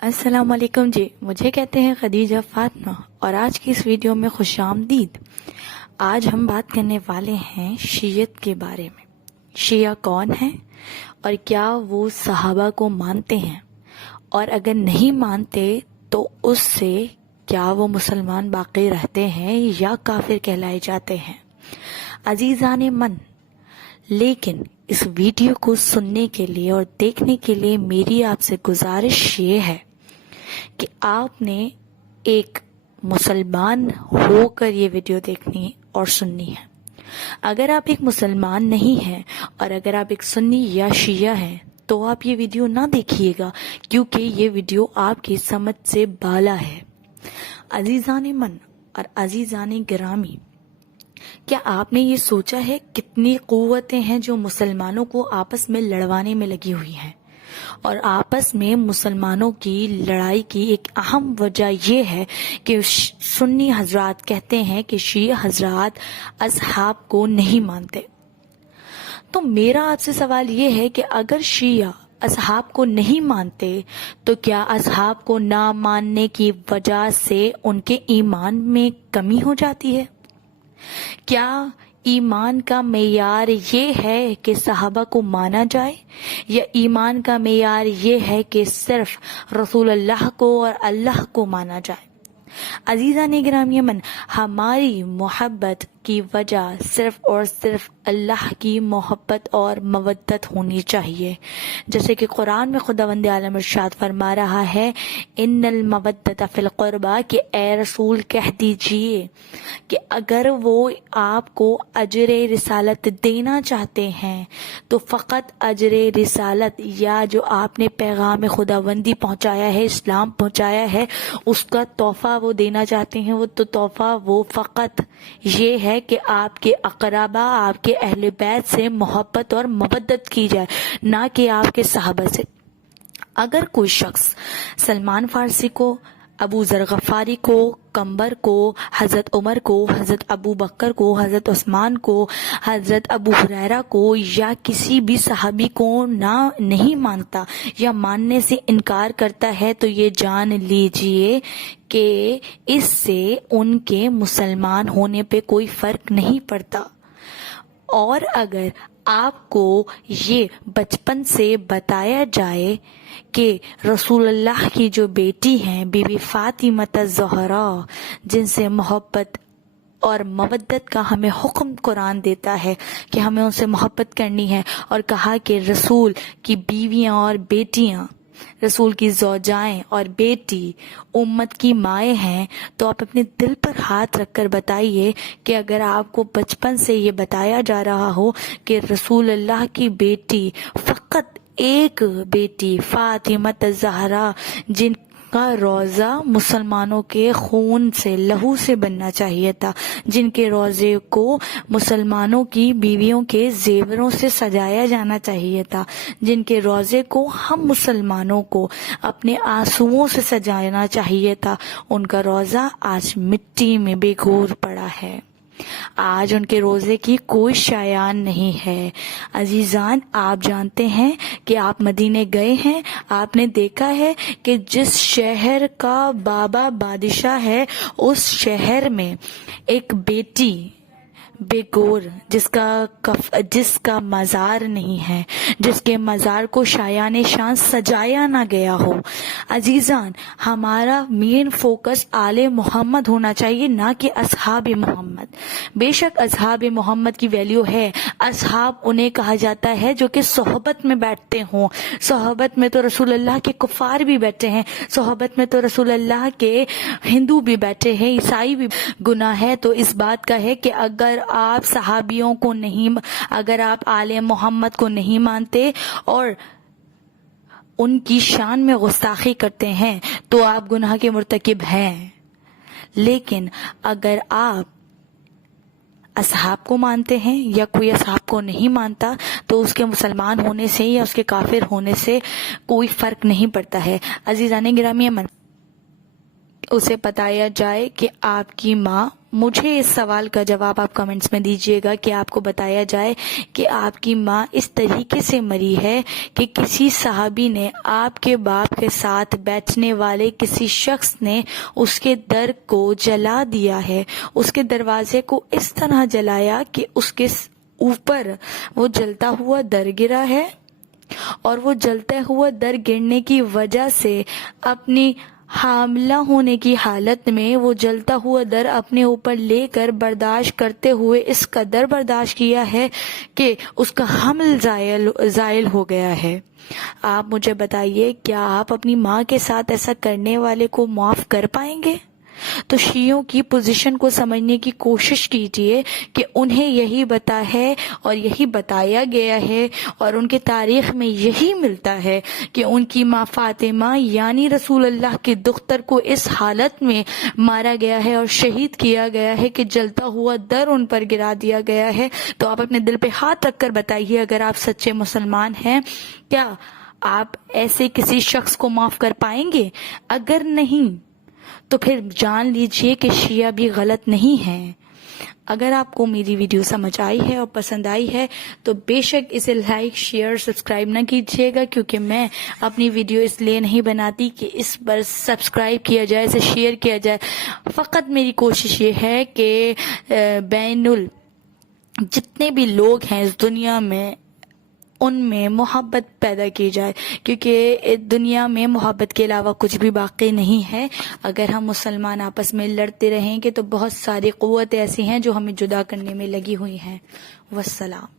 السلام علیکم جی، مجھے کہتے ہیں خدیجہ فاطمہ اور آج کی اس ویڈیو میں خوش آمدید۔ آج ہم بات کرنے والے ہیں شیعت کے بارے میں۔ شیعہ کون ہیں اور کیا وہ صحابہ کو مانتے ہیں، اور اگر نہیں مانتے تو اس سے کیا وہ مسلمان باقی رہتے ہیں یا کافر کہلائے جاتے ہیں۔ عزیزان من، لیکن اس ویڈیو کو سننے کے لیے اور دیکھنے کے لیے میری آپ سے گزارش یہ ہے کہ آپ نے ایک مسلمان ہو کر یہ ویڈیو دیکھنی اور سننی ہے۔ اگر آپ ایک مسلمان نہیں ہیں اور اگر آپ ایک سنی یا شیعہ ہیں تو آپ یہ ویڈیو نہ دیکھیے گا، کیونکہ یہ ویڈیو آپ کی سمجھ سے بالا ہے۔ عزیزان من اور عزیزان گرامی، کیا آپ نے یہ سوچا ہے کتنی قوتیں ہیں جو مسلمانوں کو آپس میں لڑوانے میں لگی ہوئی ہیں؟ اور آپس میں مسلمانوں کی لڑائی کی ایک اہم وجہ یہ ہے کہ سنی حضرات کہتے ہیں کہ شیعہ حضرات اصحاب کو نہیں مانتے۔ تو میرا آپ سے سوال یہ ہے کہ اگر شیعہ اصحاب کو نہیں مانتے تو کیا اصحاب کو نہ ماننے کی وجہ سے ان کے ایمان میں کمی ہو جاتی ہے؟ کیا ایمان کا معیار یہ ہے کہ صحابہ کو مانا جائے، یا ایمان کا معیار یہ ہے کہ صرف رسول اللہ کو اور اللہ کو مانا جائے؟ عزیزان گرامی من، ہماری محبت کی وجہ صرف اور صرف اللہ کی محبت اور مودت ہونی چاہیے، جیسے کہ قرآن میں خداوند عالم ارشاد فرما رہا ہے، ان المودۃ فی القربى، کہ اے رسول کہہ دیجئے کہ اگر وہ آپ کو اجر رسالت دینا چاہتے ہیں تو فقط اجر رسالت، یا جو آپ نے پیغام خداوندی پہنچایا ہے، اسلام پہنچایا ہے، اس کا تحفہ وہ دینا چاہتے ہیں، وہ تو تحفہ وہ فقط یہ ہے کہ آپ کے اقربا، آپ کے اہل بیت سے محبت اور مودت کی جائے، نہ کہ آپ کے صحابہ سے۔ اگر کوئی شخص سلمان فارسی کو، ابو ذر غفاری کو، قمبر کو، حضرت عمر کو، حضرت ابو بکر کو، حضرت عثمان کو، حضرت ابو ہریرہ کو یا کسی بھی صحابی کو نہیں مانتا یا ماننے سے انکار کرتا ہے تو یہ جان لیجئے کہ اس سے ان کے مسلمان ہونے پہ کوئی فرق نہیں پڑتا۔ اور اگر آپ کو یہ بچپن سے بتایا جائے کہ رسول اللہ کی جو بیٹی ہیں بی بی فاطمہ الزہرا، جن سے محبت اور مودت کا ہمیں حکم قرآن دیتا ہے کہ ہمیں ان سے محبت کرنی ہے، اور کہا کہ رسول کی بیویاں اور بیٹیاں، رسول کی زوجائیں اور بیٹی امت کی مائیں ہیں، تو آپ اپنے دل پر ہاتھ رکھ کر بتائیے کہ اگر آپ کو بچپن سے یہ بتایا جا رہا ہو کہ رسول اللہ کی بیٹی، فقط ایک بیٹی فاطمہ الزہرا، جن کا روزہ مسلمانوں کے خون سے، لہو سے بننا چاہیے تھا، جن کے روزے کو مسلمانوں کی بیویوں کے زیوروں سے سجایا جانا چاہیے تھا، جن کے روزے کو ہم مسلمانوں کو اپنے آنسوؤں سے سجانا چاہیے تھا، ان کا روزہ آج مٹی میں بے گور پڑا ہے۔ آج ان کے روزے کی کوئی شایان نہیں ہے۔ عزیزان، آپ جانتے ہیں کہ آپ مدینے گئے ہیں، آپ نے دیکھا ہے کہ جس شہر کا بابا بادشاہ ہے، اس شہر میں ایک بیٹی بے گور، جس کا مزار نہیں ہے، جس کے مزار کو شایان شان سجایا نہ گیا ہو۔ عزیزان، ہمارا مین فوکس آل محمد ہونا چاہیے، نہ کہ اصحاب محمد۔ بے شک اصحاب محمد کی ویلیو ہے، اصحاب انہیں کہا جاتا ہے جو کہ صحبت میں بیٹھتے ہوں۔ صحبت میں تو رسول اللہ کے کفار بھی بیٹھے ہیں، صحبت میں تو رسول اللہ کے ہندو بھی بیٹھے ہیں، عیسائی بھی۔ گناہ ہے تو اس بات کا ہے کہ اگر آپ صحابیوں کو نہیں، اگر آپ آل محمد کو نہیں مانتے اور ان کی شان میں گستاخی کرتے ہیں تو آپ گناہ کے مرتکب ہیں۔ لیکن اگر آپ اصحاب کو مانتے ہیں یا کوئی اصحاب کو نہیں مانتا تو اس کے مسلمان ہونے سے یا اس کے کافر ہونے سے کوئی فرق نہیں پڑتا ہے۔ عزیزان گرامی من، اسے بتایا جائے کہ آپ کی ماں مجھے اس سوال کا جواب آپ کمنٹس میں دیجیے گا کہ آپ کو بتایا جائے کہ آپ کی ماں اس طریقے سے مری ہے کہ کسی صحابی نے آپ کے باپ کے ساتھ بیٹھنے والے کسی شخص نے اس کے در کو جلا دیا ہے، اس کے دروازے کو اس طرح جلایا کہ اس کے اوپر وہ جلتا ہوا در گرا ہے، اور وہ جلتے ہوا در گرنے کی وجہ سے اپنی حاملہ ہونے کی حالت میں وہ جلتا ہوا در اپنے اوپر لے کر برداشت کرتے ہوئے اس قدر برداشت کیا ہے کہ اس کا حمل زائل ہو گیا ہے۔ آپ مجھے بتائیے، کیا آپ اپنی ماں کے ساتھ ایسا کرنے والے کو معاف کر پائیں گے؟ تو شیعوں کی پوزیشن کو سمجھنے کی کوشش کیجئے کہ انہیں یہی بتا ہے اور یہی بتایا گیا ہے، اور ان کے تاریخ میں یہی ملتا ہے کہ ان کی ماں فاطمہ یعنی رسول اللہ کی دختر کو اس حالت میں مارا گیا ہے اور شہید کیا گیا ہے کہ جلتا ہوا در ان پر گرا دیا گیا ہے۔ تو آپ اپنے دل پہ ہاتھ رکھ کر بتائیے، اگر آپ سچے مسلمان ہیں، کیا آپ ایسے کسی شخص کو معاف کر پائیں گے؟ اگر نہیں تو پھر جان لیجئے کہ شیعہ بھی غلط نہیں ہیں۔ اگر آپ کو میری ویڈیو سمجھ آئی ہے اور پسند آئی ہے تو بے شک اسے لائک، شیئر، سبسکرائب نہ کیجیے گا، کیونکہ میں اپنی ویڈیو اس لیے نہیں بناتی کہ اس پر سبسکرائب کیا جائے، اسے شیئر کیا جائے۔ فقط میری کوشش یہ ہے کہ جتنے بھی لوگ ہیں اس دنیا میں ان میں محبت پیدا کی جائے، کیونکہ دنیا میں محبت کے علاوہ کچھ بھی باقی نہیں ہے۔ اگر ہم مسلمان آپس میں لڑتے رہیں گے تو بہت ساری قوتیں ایسی ہیں جو ہمیں جدا کرنے میں لگی ہوئی ہیں۔ والسلام۔